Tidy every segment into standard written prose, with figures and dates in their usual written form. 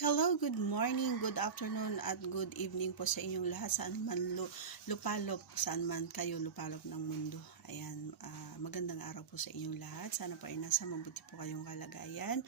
Hello, good morning, good afternoon, at good evening po sa inyong lahat saan man lupalop, saan man kayo lupalop ng mundo. Ayan, magandang araw po sa inyong lahat. Sana po ay nasa mabuti po kayong kalagayan.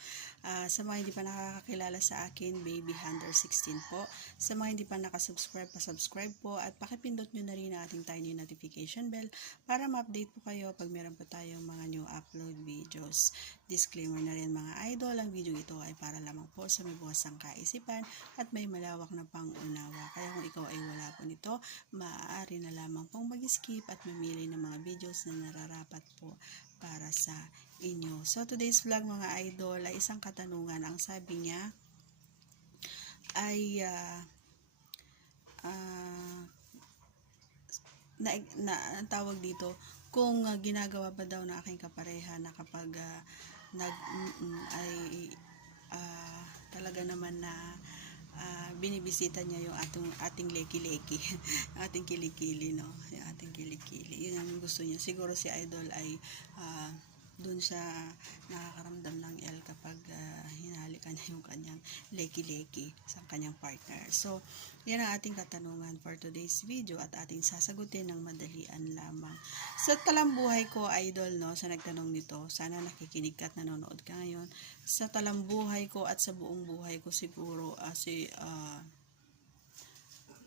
Sa mga hindi pa nakakakilala sa akin, Baby Hunter 16 po. Sa mga hindi pa nakasubscribe, pasubscribe po at pakipindot nyo na rin ang ating tiny notification bell para ma-update po kayo pag meron po tayong mga new upload videos. Disclaimer na rin mga idol, ang video ito ay para lamang po sa may bukas ang kaisipan at may malawak na pangunawa. Kaya kung ikaw ay wala po nito, maaari na lamang pong mag-skip at mamili ng mga videos na nararapat po para sa inyo. So today's vlog mga idol ay isang katanungan. Ang sabi niya ay ang tawag dito, kung ginagawa ba daw ng aking kapareha na kapag talaga naman na binibisita niya yung ating leki-leki, ating kilikili, no? Yung ating kilikili. Yun ang gusto niya. Siguro si Idol ay doon siya nakakaramdam ng L kapag hinalikan niya yung kanyang leki-leki sa kanyang partner. So, yan ang ating katanungan for today's video at ating sasagutin ng madalian lamang. Sa talambuhay ko, Idol, no, sa nagtanong nito, sana nakikinig ka at nanonood ka ngayon. Sa talambuhay ko at sa buong buhay ko siguro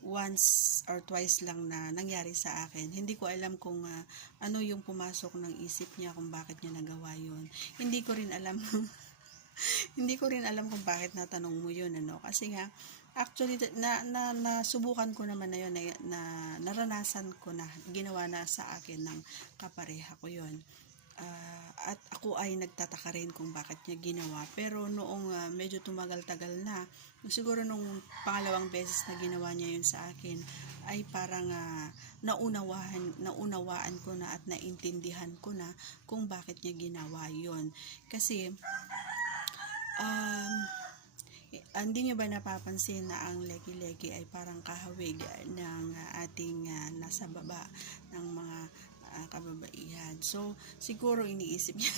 once or twice lang na nangyari sa akin. Hindi ko alam kung ano yung pumasok ng isip niya, kung bakit niya nagawa yun. Hindi ko rin alam hindi ko rin alam kung bakit natanong mo yun, ano. Kasi nga, actually, nasubukan ko naman na yun, na naranasan ko na, ginawa na sa akin ng kapareha ko yun. At ako ay nagtataka rin kung bakit niya ginawa. Pero noong medyo tumagal-tagal na, siguro nung pangalawang beses na ginawa niya yun sa akin, ay parang naunawaan ko na at naintindihan ko na kung bakit niya ginawa yun. Kasi, hindi niyo ba napapansin na ang leki-leki ay parang kahawig ng ating nasa baba ng mga kababaihan. So, siguro iniisip niya,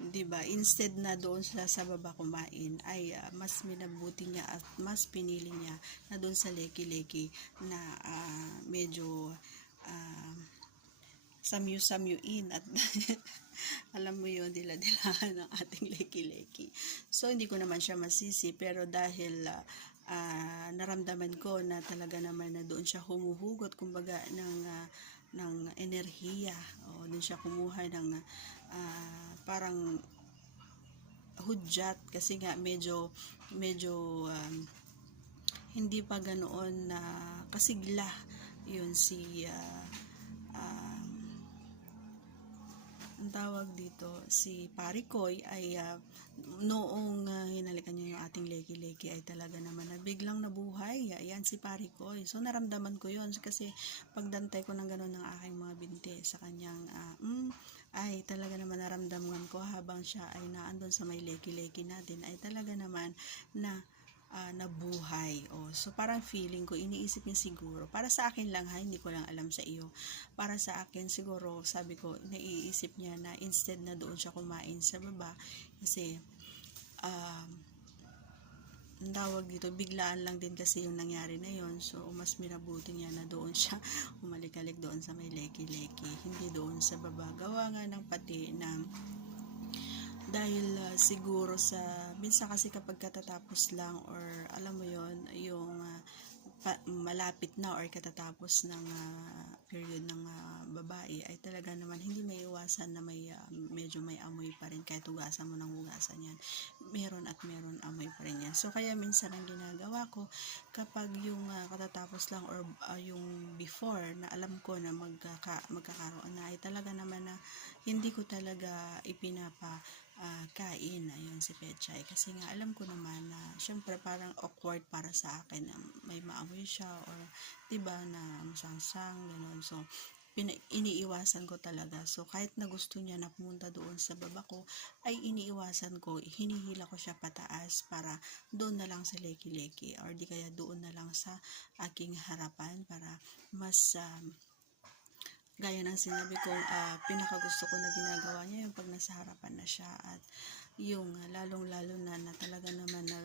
'di ba? Instead na doon sila sa baba kumain, ay mas minabuti niya at mas pinili niya na doon sa leki-leki na medyo samyu-samyuin at alam mo yun, dila-dilahan ng ating leki-leki. So, hindi ko naman siya masisi, pero dahil naramdaman ko na talaga naman na doon siya humuhugot, kumbaga, ng enerhiya. O, doon siya kumuha ng parang hudyat, kasi nga medyo hindi pa ganoon na kasigla yun si ang tawag dito, si Parikoy ay noong hinalikan niya yung ating leki-leki ay talaga naman na biglang nabuhay. Ayan si Parikoy. So naramdaman ko yun kasi pagdantay ko ng gano'n ng aking mga binti sa kanyang ay talaga naman naramdaman ko habang siya ay naandun sa may leki-leki natin ay talaga naman na nabuhay. So parang feeling ko, iniisip niya siguro, para sa akin lang ha, hindi ko lang alam sa iyo, para sa akin siguro, sabi ko, naiisip niya na instead na doon siya kumain sa baba, kasi ang tawag dito, biglaan lang din kasi yung nangyari na yon. So mas minabuti niya na doon siya umalik-alik doon sa may leki-leki, hindi doon sa baba. Gawa nga ng pati na dahil siguro sa minsan kasi kapag katatapos lang or alam mo yon yung malapit na or katatapos ng period ng babae ay talaga naman hindi may iwasan na may medyo may amoy pa rin kahit hugasan mo ng hugasan yan, meron at meron amoy pa rin yan. So kaya minsan ang ginagawa ko kapag yung katatapos lang or yung before na alam ko na magkakaroon na ay talaga naman na hindi ko talaga kain, ayun si Pechay, kasi nga alam ko naman na syempre parang awkward para sa akin na may maamoy siya or diba na masangsang gano'n. So iniiwasan ko talaga. So kahit na gusto niya na pumunta doon sa baba ko ay iniiwasan ko, hinihila ko siya pataas para doon na lang sa leki-leki or di kaya doon na lang sa aking harapan para mas gaya ng sinabi ko, pinakagusto ko na ginagawa niya yung pag nasa harapan na siya at yung lalong-lalo na talaga naman na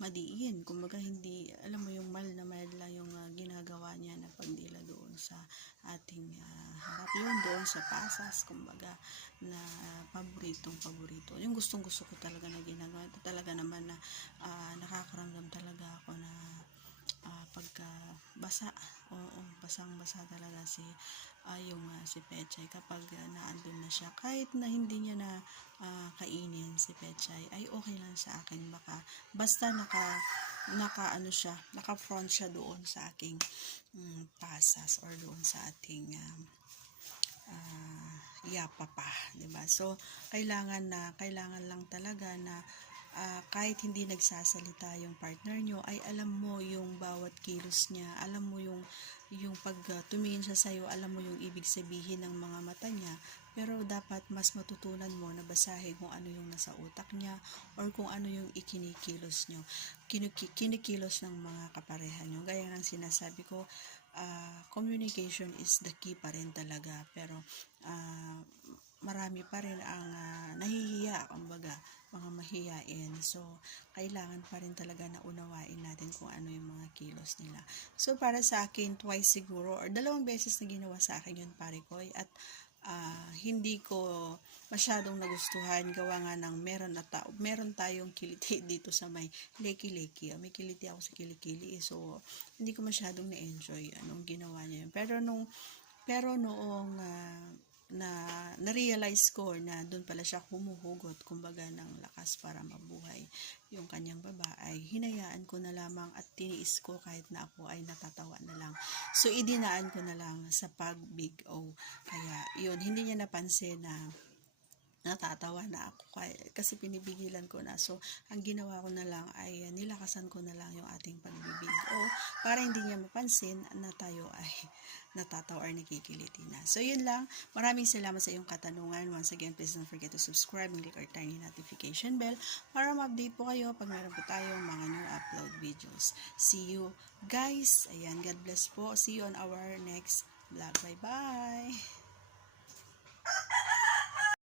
madiin. Kumbaga hindi, alam mo yung mild na mild lang yung ginagawa niya na pagdila doon sa ating harap. Yun doon sa pasas, kumbaga na paborito. Yung gustong-gusto ko talaga na ginagawa. Ito talaga naman na nakakaramdam talaga ako na pagka basa, oo, basang-basa talaga si Pechay kapag naandun na siya. Kahit na hindi niya na kainin si Pechay, ay okay lang sa akin. Basta naka front siya doon sa aking pasas or doon sa ating yapa pa, 'di ba? So kailangan lang talaga na kahit hindi nagsasalita yung partner nyo, ay alam mo yung bawat kilos niya, alam mo yung pag tumingin siya sa'yo, alam mo yung ibig sabihin ng mga mata niya, pero dapat mas matutunan mo na basahin kung ano yung nasa utak niya or kung ano yung ikinikilos nyo, kinikilos ng mga kapareha nyo. Gaya ng sinasabi ko, communication is the key pa rin talaga, pero marami pa rin ang nahihiya, kumbaga mga mahiyain. So, kailangan pa rin talaga na unawain natin kung ano yung mga kilos nila. So, para sa akin, twice siguro, or 2 beses na ginawa sa akin yun, pare ko, at hindi ko masyadong nagustuhan, gawa nga ng meron tayong kiliti dito sa may leki-leki. May kiliti ako sa kilikili, so hindi ko masyadong na-enjoy anong ginawa niya yun. Pero noong na-realize ko na doon pala siya humuhugot, kumbaga ng lakas para mabuhay yung kanyang babae, hinayaan ko na lamang at tiniis ko kahit na ako ay natatawa na lang. So, idinaan ko na lang sa pag-big O. Kaya, yun, hindi niya napansin na natatawa na ako kasi pinipigilan ko na. So, ang ginawa ko na lang ay nilakasan ko na lang yung ating pagbibig para hindi niya mapansin na tayo ay natatawa or nakikiliti na. So, yun lang. Maraming salamat sa iyong katanungan. Once again, please don't forget to subscribe and click our tiny notification bell para ma-update po kayo pag meron po tayong mga new upload videos. See you guys. Ayan, God bless po. See you on our next vlog. Bye-bye!